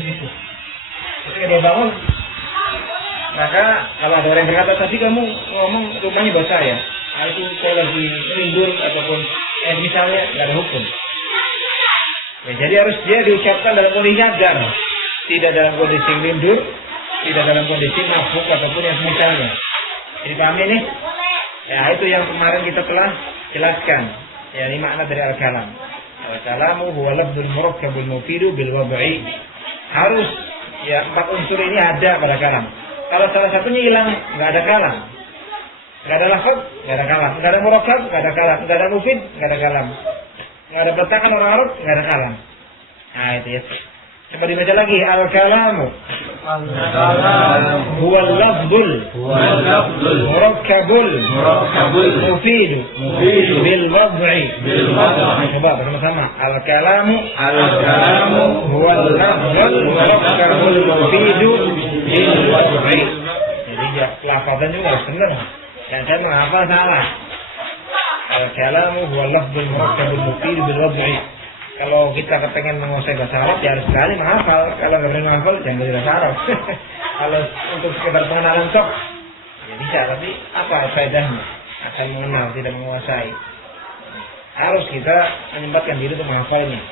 ke situ. Ketika dia bangun, maka kalau ada orang yang berkata, tadi kamu ngomong rumahnya buat saya, itu saya lagi tidur ataupun misalnya, nggak ada hukum. Ya, jadi harus dia diucapkan dalam kondisi sadar, tidak dalam kondisi tidur, tidak dalam kondisi mabuk ataupun yang semisalnya. Jadi paham ini? Ya, itu yang kemarin kita telah jelaskan. Ya, ini makna dari al-kalam. Al-kalamu huwa lafdzul murakkabul mufidu bil wad'i. Harus ya 4 unsur ini ada pada kalam. Kalau salah satunya hilang, nggak ada kalam. Nggak ada lafaz, nggak ada kalam. Nggak ada murakkab, nggak ada kalam. Nggak ada mufid, nggak ada kalam. Nggak ada peletakan orang Arab, nggak ada kalam. Nah itu ya. Coba dibaca lagi. Al-kalamu huwa lafdzul murakkabul mufidu bil wad'i. Coba bersama-sama. Al-kalamu huwa lafdzul murakkabul mufidu bil wad'i. Jadi ya lafazan juga harus benar. Yang saya menghafal salah. Al-kalamu huwa lafdzul murakkabul mufidu bil wad'i. Kalau kita kepengen menguasai bahasa Arab, ya harus sekali menghafal. Kalau nggak berani menghafal, jangan belajar bahasa Arab. Kalau untuk sekedar pengenalan sok, ya bisa. Tapi apa faedahnya? Akan mengenal, tidak menguasai. Harus kita menyempatkan diri untuk menghafalnya.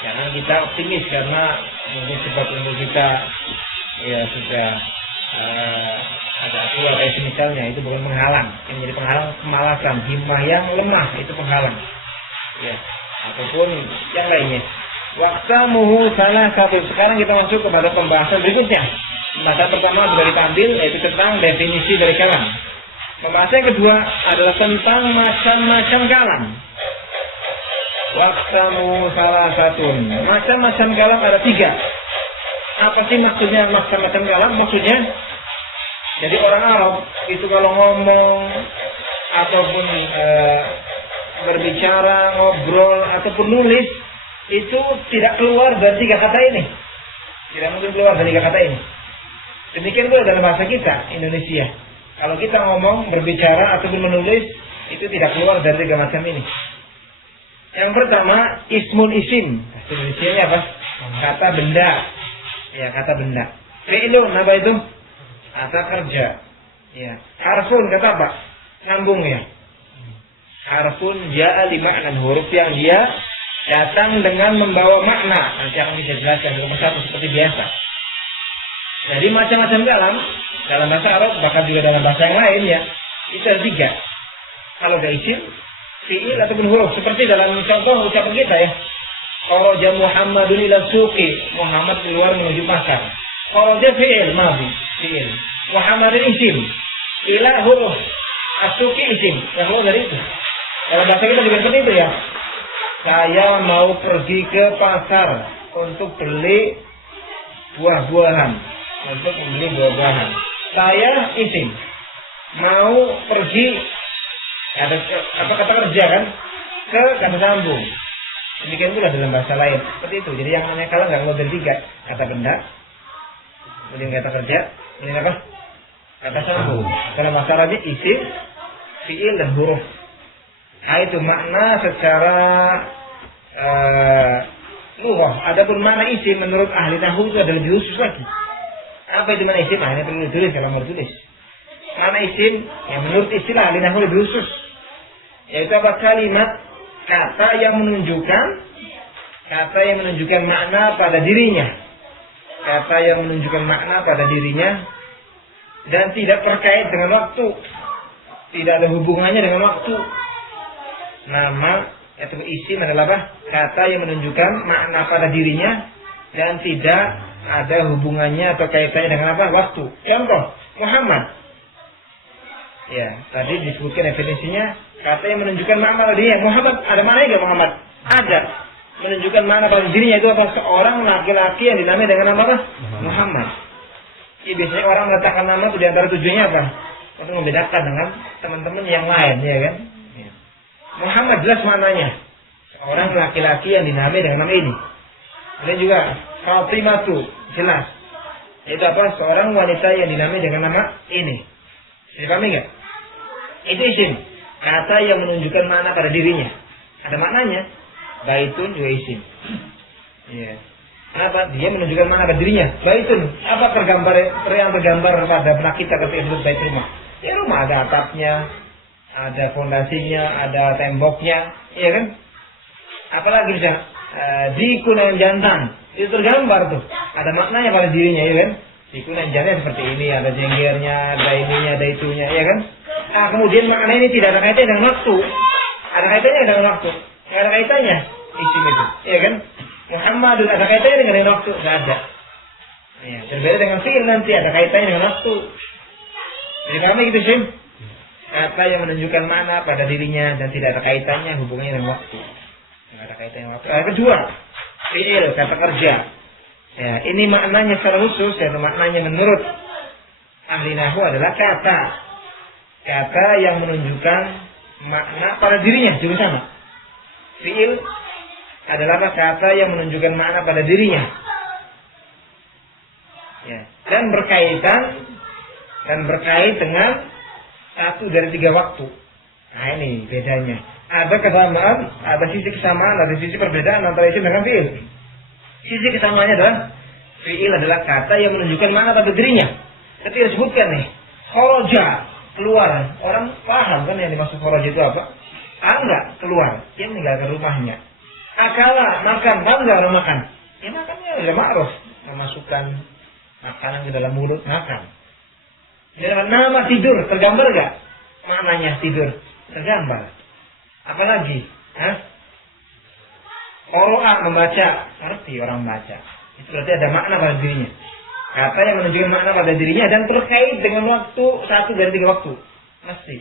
Jangan kita optimis karena mungkin sifat umur kita ya sudah agak tua kayak misalnya, itu bukan penghalang. Yang menjadi penghalang kemalasan, himmah yang lemah itu penghalang. Ya. Ataupun yang lainnya. Waqtamuhu salah satu. Sekarang kita masuk kepada pembahasan berikutnya. Pembahasan pertama sudah diambil, yaitu tentang definisi dari kalam. Pembahasan yang kedua adalah tentang macam-macam kalam. Waqtamuhu salah satu. Macam-macam kalam ada 3. Apa sih maksudnya macam-macam kalam? Maksudnya, jadi orang Arab itu kalau ngomong ataupun berbicara, ngobrol ataupun nulis itu tidak keluar dari 3 kata ini. Tidak mungkin keluar dari 3 kata ini. Demikian pula dalam bahasa kita Indonesia. Kalau kita ngomong, berbicara ataupun menulis itu tidak keluar dari 3 macam ini. Yang pertama ismun isim. Bahasa Indonesianya apa? Kata benda. Ya, kata benda. Fi'lun apa itu? Kata kerja. Ya. Harfun kata apa? Nyambung ya. Harfun ja'a li ma'nan, huruf yang dia datang dengan membawa makna. Nanti akan bisa jelaskan nomor 1 seperti biasa. Jadi macam-macam kalam dalam bahasa Arab, bahkan juga dalam bahasa yang lain ya. Itu ada 3. Kalau ada isim, fi'il ataupun huruf. Seperti dalam contoh ucapan kita ya. Kharaja Muhammadun ila suqi. Muhammad keluar menuju pasar. Kharaja fi'il madhi, fi'il. Muhammadun isim. Ila huruf. As-suqi isim. Yang keluar dari itu. Dalam bahasa kita juga seperti itu ya. Saya mau pergi ke pasar untuk beli buah-buahan. Untuk membeli buah-buahan. Saya isim. Mau pergi, ada apa kata kerja kan? Ke kata sambung. Demikian pula dalam bahasa lain. Seperti itu. Jadi yang namanya kalau nggak keluar dari 3. Kata benda. Kemudian kata kerja. Ini apa? Kata sambung. Dalam bahasa Arabnya isim, fi'il dan huruf. Nah itu makna secara lughah. Adapun makna isim menurut ahli nahwu itu ada lebih khusus lagi. Apa itu makna isim? Nah, ini perlu ditulis kalau mau tulis. Makna isim yang menurut istilah ahli nahwu lebih khusus. Yaitu apa? Kalimat kata yang menunjukkan makna pada dirinya. Kata yang menunjukkan makna pada dirinya dan tidak terkait dengan waktu. Tidak ada hubungannya dengan waktu. Nama atau isim adalah apa? Kata yang menunjukkan makna pada dirinya dan tidak ada hubungannya atau kaitannya dengan apa? Waktu. Contoh, Muhammad. Ya, tadi disebutkan definisinya kata yang menunjukkan makna pada dirinya. Muhammad, ada maknanya enggak Muhammad? Ada. Menunjukkan makna pada dirinya itu apa? Seorang laki-laki yang dinamai dengan nama apa? Muhammad. Ya, biasanya orang meletakkan nama itu di antara tujuannya apa? Untuk membedakan dengan teman-teman yang lain, ya kan? Muhammad jelas maknanya. Seorang laki-laki yang dinamai dengan nama ini. Kemudian juga Fatimatu jelas. Itu apa? Seorang wanita yang dinamai dengan nama ini. Dipahami nggak? Itu isim. Kata yang menunjukkan makna pada dirinya. Ada maknanya. Baitun juga isim. Ya. Kenapa? Dia menunjukkan mana pada dirinya. Baitun, apa yang tergambar pada benak kita ketika disebut bait rumah? Ya rumah ada atapnya, ada fondasinya, ada temboknya, iya kan? Apalagi bisa dikun yang jantan, itu tergambar tuh. Ada maknanya pada dirinya, iya kan? Dikun yang jantan seperti ini, ada jenggernya, ada ininya, ada itunya, iya kan? Nah, kemudian makna ini tidak ada kaitannya dengan waktu. Ada kaitannya dengan waktu. Tidak ada kaitannya isim itu, iya kan? Muhammadun ada kaitannya dengan waktu, tidak ada. Ya, berbeda dengan fi'il nanti ada kaitannya dengan waktu. Jadi kami gitu sih. Kata yang menunjukkan makna pada dirinya dan tidak ada kaitannya hubungannya dengan waktu. Tidak ada kaitannya dengan waktu. Kedua, fi'il kata kerja. Ya, ini maknanya secara khusus, yaitu maknanya menurut ahli nahwu adalah kata. Kata yang menunjukkan makna pada dirinya juga sama. Fi'il adalah kata yang menunjukkan makna pada dirinya. Ya, dan berkait dengan satu dari tiga waktu. Nah ini bedanya. Ada kesamaan, ada sisi kesamaan, ada sisi perbedaan antara isim dengan fi'il. Sisi kesamaannya adalah fi'il adalah kata yang menunjukkan makna pada dirinya. Ketika disebutkan nih, kharaja, keluar. Orang paham kan yang dimaksud kharaja itu apa? Enggak, keluar. Dia meninggalkan rumahnya. Akala, makan. Paham enggak orang makan? Ya makannya udah ma'ruf. Memasukkan makanan ke dalam mulut, makan. Dengan nama tidur, tergambar enggak? Maknanya tidur, tergambar. Apalagi? Qara'a, membaca. Ngerti orang baca. Itu berarti ada makna pada dirinya. Kata yang menunjukkan makna pada dirinya dan terkait dengan waktu, satu dari tiga waktu. Mesti.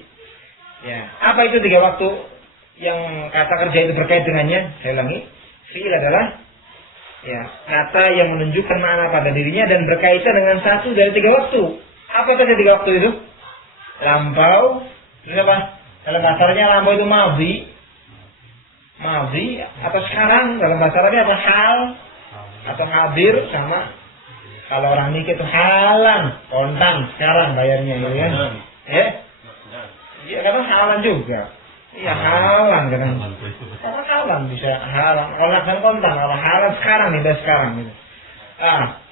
Ya. Apa itu tiga waktu yang kata kerja itu berkait dengannya? Saya ulangi. Fi'il adalah ya, kata yang menunjukkan makna pada dirinya dan berkaitan dengan satu dari tiga waktu. Apa saja tiga waktu itu? Lampau. Terus apa? Dalam bahasanya lampau itu madhi. Madhi atau sekarang. Dalam bahasa Arabnya apa? Hal atau hadir sama. Kalau orang nikah itu halan, kontan sekarang bayarnya, gitu kan? Iya, kadang halan juga. Iya, halan kadang. Orang halan bisa halan, kalau kontan, kalau halan sekarang nih, udah sekarang gitu.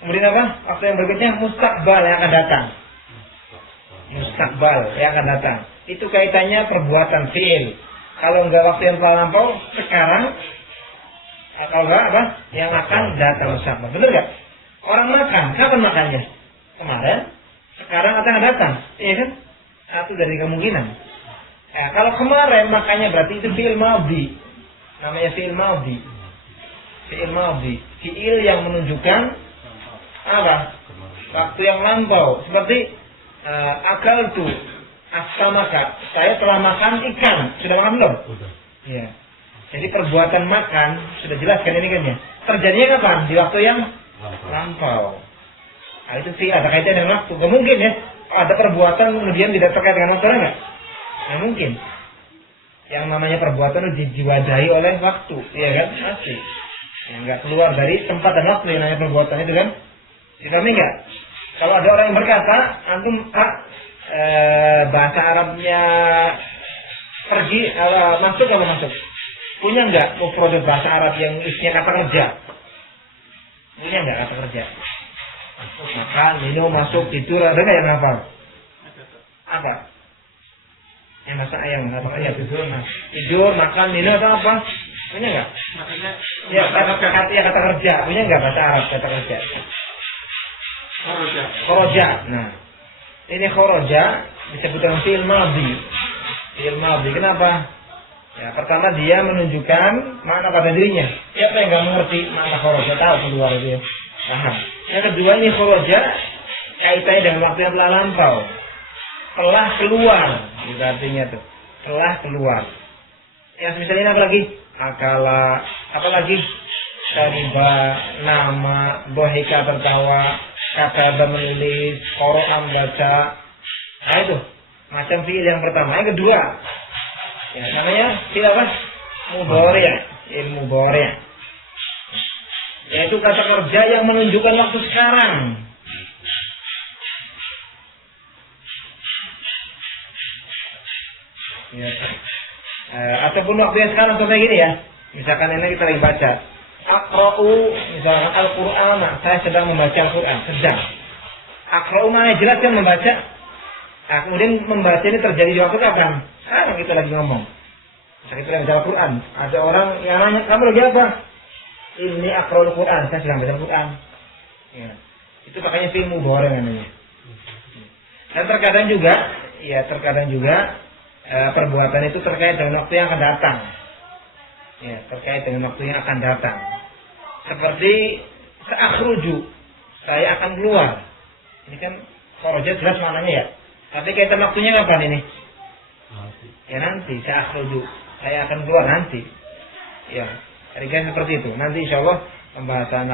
Kemudian apa? Waktu yang berikutnya mustaqbal yang akan datang. Mustaqbal yang akan datang. Itu kaitannya perbuatan fi'il. Kalau enggak waktu yang telah lampau, sekarang. Kalau enggak apa? Yang akan datang mustaqbal. Benar enggak? Orang makan, kapan makannya? Kemarin, sekarang atau akan datang? Iya kan? Satu dari kemungkinan. Kalau kemarin makannya berarti itu fi'il madhi. Namanya fi'il madhi. Fi'il madhi. Fi'il yang menunjukkan apa? Waktu yang lampau. Seperti akaltu as-samaka. Saya telah makan ikan. Sudah makan belum? Iya. Jadi perbuatan makan sudah jelas kan ini kan ya. Terjadinya kapan? Di waktu yang lampau. Nah, itu sih ada kaitannya dengan waktu. Mungkin ya. Ada perbuatan kemudian tidak terkait dengan waktu enggak? Ya mungkin. Yang namanya perbuatan itu diwadahi oleh waktu, iya kan? Pasti. Yang enggak keluar dari tempat dan waktu yang namanya perbuatan itu kan? Dipahami enggak? Kalau ada orang yang berkata, antum bahasa Arabnya pergi, masuk atau masuk? Punya enggak mufradat bahasa Arab yang isinya kata kerja? Punya enggak kata kerja? Makan, minum, masuk, tidur, ada enggak yang hafal? Apa? Yang masak ayam, apa ayam? Tidur, makan, minum atau apa? Punya enggak? Ya, kata kerja. Punya enggak bahasa Arab kata kerja? Kharaja. Nah, ini kharaja disebut dengan fi'il madhi. Fi'il madhi. Kenapa? Ya, pertama dia menunjukkan makna pada dirinya. Siapa yang enggak mengerti makna kharaja? Tahu keluar dia. Paham. Yang kedua ini kharaja kaitannya dengan waktu yang telah lampau. Telah keluar, itu artinya tuh. Telah keluar. Yang misalnya apa lagi? Akala, apa lagi? Syariba, nama, bohika tertawa, kata menulis, qara'a membaca. Nah itu macam fi'il yang pertama. Yang kedua, ya namanya fi'il apa? Mudhari', ilmu mudhari'. Yaitu kata kerja yang menunjukkan waktu sekarang. Ya. Ataupun waktu yang sekarang contohnya gini ya. Misalkan ini kita lagi baca. Aqra'u misalkan Al-Qur'an, saya sedang membaca Al-Qur'an, sedang. Aqra'u mana jelaskan membaca. Kemudian membaca ini terjadi di waktu kapan? Sekarang kita lagi ngomong. Misalnya kita lagi baca Al-Qur'an, ada orang yang nanya, "Kamu lagi apa?" "Ini Aqra'ul Qur'an, saya sedang baca Al-Qur'an." Ya. Itu makanya fi'il mudhari namanya. Dan terkadang juga perbuatan itu terkait dengan waktu yang akan datang. Ya, terkait dengan waktu yang akan datang. Seperti sa'akhruju, saya akan keluar. Ini kan kharaja jelas maknanya ya. Tapi kaitan waktunya kapan ini? Ya nanti, sa'akhruju, saya akan keluar nanti. Ya, kira-kira seperti itu. Nanti insyaallah pembahasan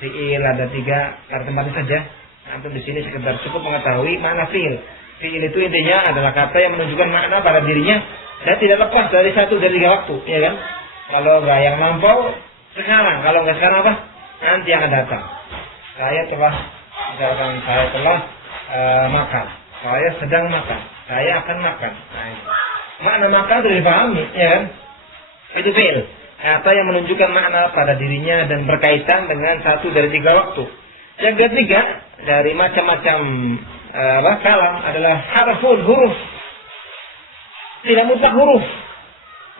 fi'il ada 3 pada tempatnya saja. Antum di sini sekedar cukup mengetahui makna fi'il. Fi'il itu intinya adalah kata yang menunjukkan makna pada dirinya dan tidak lepas dari satu dari 3 waktu, ya kan? Kalau nggak yang lampau sekarang, kalau nggak sekarang apa? Nanti akan datang. Saya telah makan. Saya sedang makan. Saya akan makan. Nah, makna makan sudah dipahami, ya kan? Itu fi'il. Kata yang menunjukkan makna pada dirinya dan berkaitan dengan satu dari 3 waktu. Yang ketiga dari macam-macam kalam adalah harful, huruf. Tidak mutlak huruf.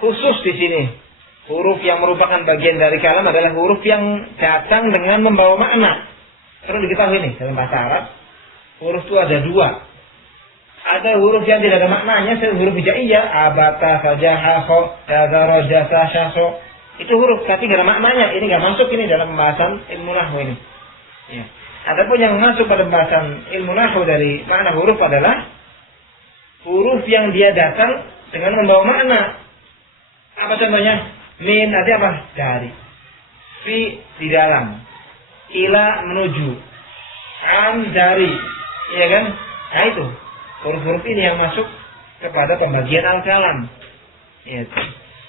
Khusus di sini. Huruf yang merupakan bagian dari kalam adalah huruf yang datang dengan membawa makna. Perlu diketahui nih dalam bahasa Arab, huruf itu ada 2. Ada huruf yang tidak ada maknanya, seperti huruf hijaiyah, abata, sajaha, kho, jazara, jasa, syaso. Itu huruf, tapi tidak ada maknanya. Ini nggak masuk ini dalam pembahasan ilmu nahwu ini. Ya. Adapun yang masuk pada pembahasan ilmu nahwu dari makna huruf adalah huruf yang dia datang dengan membawa makna. Apa contohnya? Min artinya apa? Dari. Fi di dalam. Ila menuju. An dari. Iya kan? Nah itu. Huruf-huruf ini yang masuk kepada pembagian al-kalam. Ya.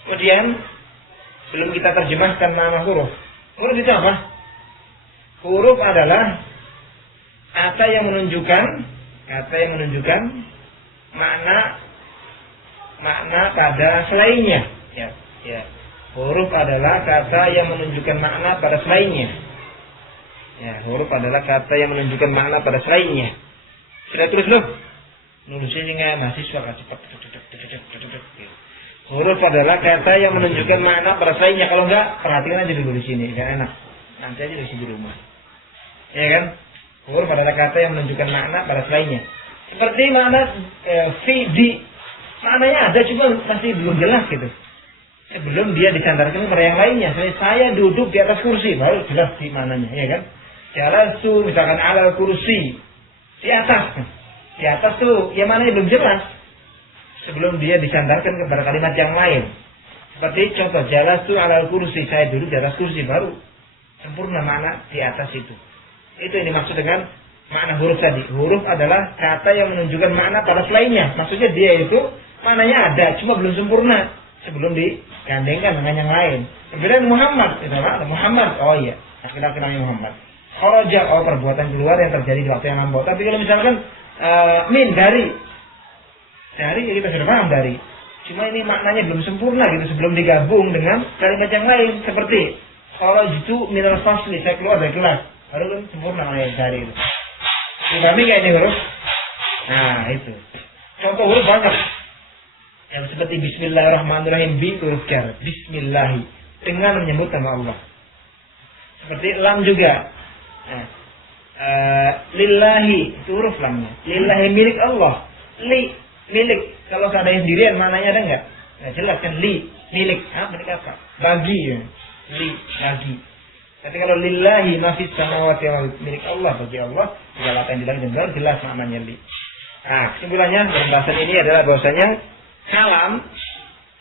Kemudian belum kita terjemahkan nama huruf. Huruf itu apa? Huruf adalah kata yang menunjukkan makna pada selainnya. Ya. Huruf adalah kata yang menunjukkan makna pada selainnya. Ya, huruf adalah kata yang menunjukkan makna pada selainnya. Sudah terus loh. Nulisnya nggak mahasiswa kan cepat. Huruf adalah kata yang menunjukkan makna pada selainnya. Kalau enggak, perhatikan aja dulu di sini, enggak enak. Nanti aja di rumah. Ya kan? Huruf adalah kata yang menunjukkan makna pada selainnya. Seperti makna fi di. Maknanya ada cuma masih belum jelas gitu. Sebelum dia disandarkan kepada yang lainnya. Saya duduk di atas kursi, baru jelas di mananya, ya kan? Jalasu misalkan alal kursi, di atas. Di atas tuh, yang mananya belum jelas. Sebelum dia disandarkan kepada kalimat yang lain. Seperti contoh, jalasu alal kursi, saya duduk di atas kursi, baru sempurna makna di atas itu. Itu yang dimaksud dengan makna huruf tadi. Huruf adalah kata yang menunjukkan makna pada selainnya. Maksudnya dia itu maknanya ada, cuma belum sempurna. Sebelum digandengkan dengan yang lain. Kemudian Muhammad, itu apa? Muhammad, oh iya, laki-laki namanya Muhammad. Kharaja, oh perbuatan keluar yang terjadi di waktu yang lampau. Tapi kalau misalkan min dari kita sudah paham dari. Cuma ini maknanya belum sempurna gitu sebelum digabung dengan kalimat yang lain seperti kharajtu minal fasli, saya keluar dari kelas. Baru kan sempurna maknanya dari itu. Dipahami nggak ini huruf? Nah itu. Contoh huruf banyak. Yang seperti Bismillahirrahmanirrahim, bi huruf jar, Bismillahi, dengan menyebut nama Allah. Seperti lam juga. Nah, lillahi itu huruf lamnya. Lillahi milik Allah. Li milik. Kalau seandainya sendirian maknanya ada enggak? Nah, jelas kan li milik. Milik apa? Bagi ya. Li bagi. Tapi kalau lillahi mafis samawati wal milik Allah, bagi Allah segala apa yang di langit dan bumi, jelas maknanya li. Nah, kesimpulannya dalam bahasan ini adalah bahwasanya kalam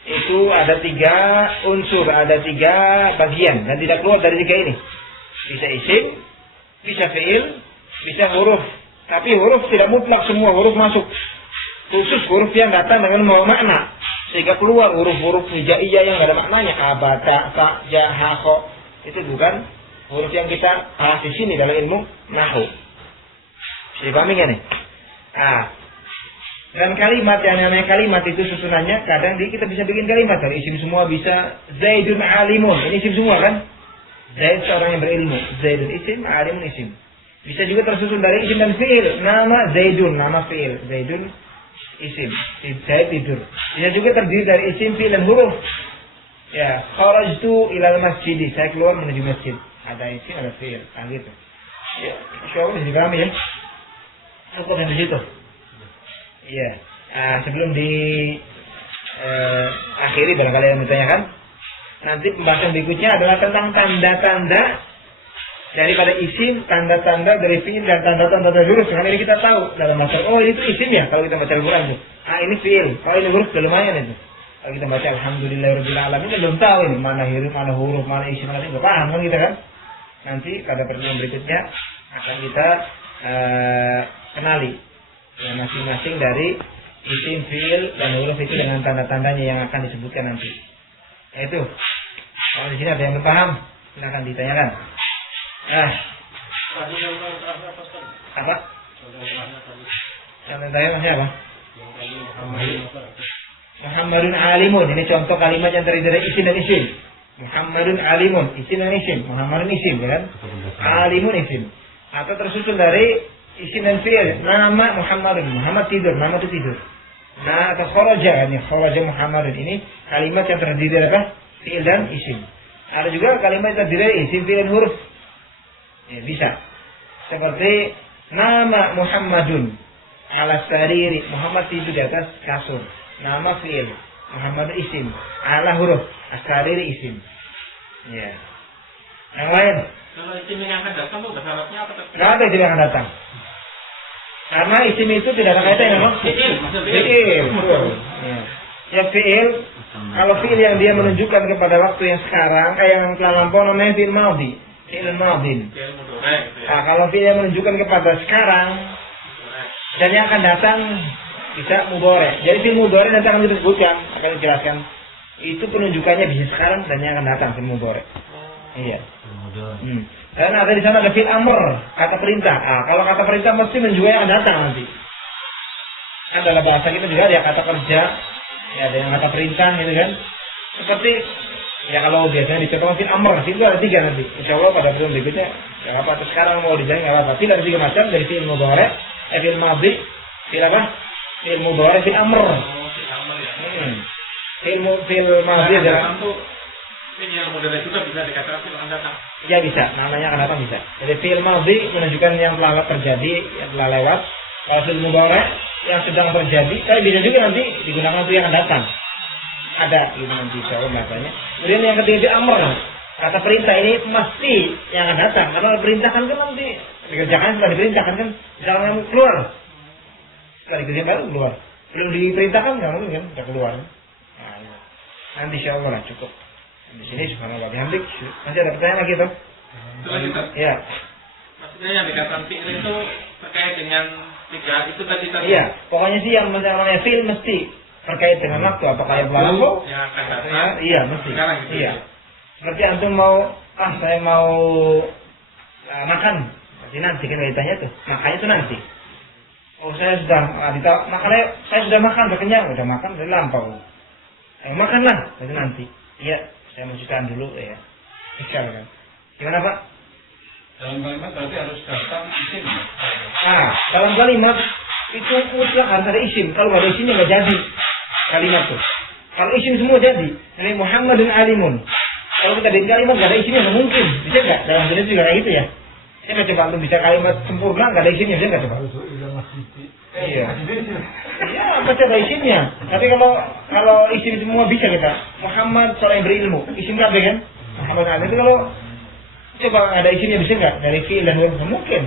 itu ada 3 unsur, ada 3 bagian dan tidak keluar dari 3 ini. Bisa isim, bisa fi'il, bisa huruf. Tapi huruf tidak mutlak semua huruf masuk. Khusus huruf yang datang dengan membawa makna. Sehingga keluar huruf-huruf hijaiyah yang tidak ada maknanya. Abata, sa, ja, ha, kho. Itu bukan huruf yang kita bahas di sini dalam ilmu nahwu. Bisa dipahami nggak nih? Nah, dan kalimat yang namanya kalimat itu susunannya kadang kita bisa bikin kalimat dari isim semua bisa. Zaidun alimun, ini isim semua kan? Zaid seorang yang berilmu. Zaidun isim, alimun isim. Bisa juga tersusun dari isim dan fi'il. Nama Zaidun, nama fi'il. Zaidun isim. Zaid tidur. Bisa juga terdiri dari isim, fi'il dan huruf. Ya, kharajtu ilal masjid. Saya keluar menuju masjid. Ada isim, ada fi'il. Nah gitu. Ya, insyaallah bisa dipahami ya. Cukup yang di situ. Iya. Sebelum di akhiri barangkali yang ditanyakan. Nanti pembahasan berikutnya adalah tentang tanda-tanda daripada isim, tanda-tanda dari fi'il dan tanda-tanda dari huruf. Karena ini kita tahu dalam masalah, oh itu isim ya kalau kita baca Al-Quran itu. Ini fi'il, kalau ini huruf sudah lumayan itu. Kalau kita baca Alhamdulillahirabbil alamin kita belum tahu ini mana huruf, mana isim, mana itu. Paham kan kita kan? Nanti pada pertemuan berikutnya akan kita kenali ya, masing-masing dari isim, fi'il dan huruf itu dengan tanda-tandanya yang akan disebutkan nanti. Itu. Kalau di sini ada yang belum paham, silakan ditanyakan. Apa? Yang tanya masih apa? Muhammadun alimun. Ini contoh kalimat yang terdiri dari isim dan isim. Muhammadun alimun, isim dan isim. Muhammadun isim, ya kan? Alimun isim. Atau tersusun dari isim dan fi'il. Nama Muhammadun. Muhammad tidur, nama itu tidur. Nah, atau kharaja kan ya, kharaja Muhammadun. Ini kalimat yang terdiri dari apa? Fi'il dan isim. Ada juga kalimat yang terdiri dari isim, fi'il dan huruf. Ya, bisa. Seperti nama Muhammadun ala sariri. Muhammad tidur di atas kasur. Nama fi'il. Muhammad isim. Ala huruf. As-sariri isim. Ya. Yang lain. Kalau isim yang akan datang itu syaratnya apa? Nggak ada isim yang akan datang. Karena isim itu tidak ada kaitannya dengan fi'il. Fi'il. Ya. Ya fi'il. Kalau fi'il yang dia menunjukkan kepada waktu yang sekarang, kayak yang telah lampau namanya fi'il madhi. Fi'il madhin. Nah, kalau fi'il yang menunjukkan kepada sekarang dan yang akan datang bisa mudhari. Jadi fi'il mudhari nanti akan disebutkan, akan dijelaskan. Itu penunjukannya bisa sekarang dan yang akan datang fi'il mudhari. Iya. Dan ada di sana ada fi'il amr, kata perintah. Kalau kata perintah mesti menunjukkan yang akan datang nanti. Kan dalam bahasa kita juga ada kata kerja, ya ada yang kata perintah gitu kan. Seperti ya kalau biasanya dicontohkan fi'il amr, itu ada 3 nanti. Insyaallah pada pertemuan berikutnya enggak apa atau sekarang mau dijalankan enggak apa-apa. Fi'il ada 3 macam dari fi'il mudhari, fi'il madhi, fi'il apa? Fi'il mudhari, fi'il amr. Fi'il madhi adalah ini yang mudhari juga bisa dikatakan fi'il akan datang. Ya bisa, namanya akan datang bisa. Jadi fi'il madhi menunjukkan yang telah terjadi, yang telah lewat. Kalau fi'il mudhari yang sedang terjadi, tapi bisa juga nanti digunakan untuk yang akan datang. Ada gitu nanti insyaallah bahasanya. Kemudian yang ketiga fi'il amr. Kata perintah ini mesti yang akan datang. Karena perintahkan kan nanti dikerjakan setelah diperintahkan kan. Misalnya kamu keluar. Setelah dikerjakan baru keluar. Belum diperintahkan nggak mungkin kan, sudah keluar. Nah, nanti insyaallah lah cukup. Di sini subhanallah bihamdik. Masih ada pertanyaan lagi toh? Ya. Maksudnya yang dikatakan fi'il itu terkait dengan 3 itu tadi. Iya, pokoknya sih yang namanya fi'il mesti terkait dengan waktu. Apakah yang lalu? Yang akan datang. Iya, mesti. Sekarang gitu. Iya. Seperti antum mau, saya mau makan. Berarti nanti kan kaitannya tuh. Makanya itu nanti. Oh saya sudah, makanya saya sudah makan, sudah kenyang, sudah makan, sudah lampau. Makanlah, berarti nanti. Iya, saya mau cucian dulu ya. Insyaallah. Gimana Pak? Dalam kalimat berarti harus datang isim. Dalam kalimat itu mutlak harus ada isim. Kalau nggak ada isimnya nggak jadi kalimat tuh. Kalau isim semua jadi. Jadi Muhammadun alimun. Kalau kita bikin kalimat nggak ada isimnya nggak mungkin. Bisa nggak? Dalam jenis juga kayak gitu ya. Saya nggak coba untuk bisa kalimat sempurna nggak ada isimnya, bisa nggak coba? Iya. Iya, pasti ada isimnya. Tapi kalau isim semua bisa kita. Muhammad seorang yang berilmu. Isim apa kan? Muhammad alim itu kalau coba ada isimnya bisa nggak? Dari fi'il dan huruf mungkin.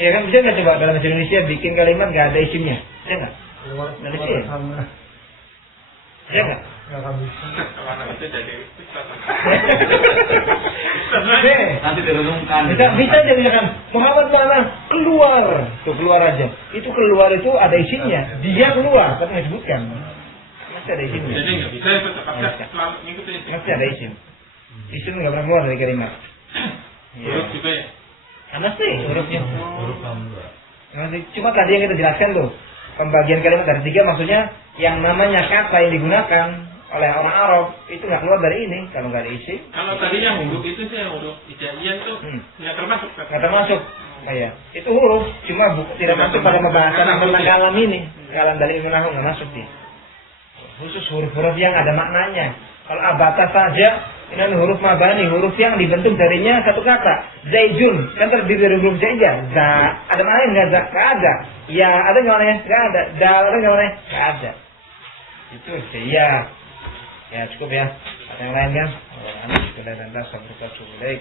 Iya kan, bisa nggak coba dalam bahasa Indonesia bikin kalimat nggak ada isimnya? Bisa nggak? Dari fi'il. Bisa nggak? Nanti direnungkan. Bisa aja misalkan Muhammad mana keluar, tuh keluar aja. Itu keluar itu ada isinya. Dia keluar, tapi nggak disebutkan. Masih ada isinya. Jadi nggak bisa itu selalu ngikutin. Masih ada isim. Isim nggak pernah keluar dari kalimat. Huruf juga ya. Mesti hurufnya. Cuma tadi yang kita jelaskan tuh pembagian kalimat dari 3 maksudnya yang namanya kata yang digunakan oleh orang Arab itu nggak keluar dari ini kalau nggak diisi. Kalau tadi yang huruf itu sih huruf hijaiyah itu nggak termasuk. Nggak termasuk. Kayak itu huruf, cuma tidak masuk pada pembahasan tentang kalam ini. Kalam dari ilmu nahwu nggak masuk dia. Khusus huruf-huruf yang ada maknanya. Kalau abata saja, ini huruf mabani, huruf yang dibentuk darinya satu kata. Zaidun, kan terdiri dari huruf zaijah. Za, ada maknanya nggak za? Nggak ada. Ya, ada nggak maknanya? Nggak ada. Da, ada nggak maknanya? Nggak ada. Itu ya. Ya cukup ya. Ada yang lain kan? Sudah dan tas, sampai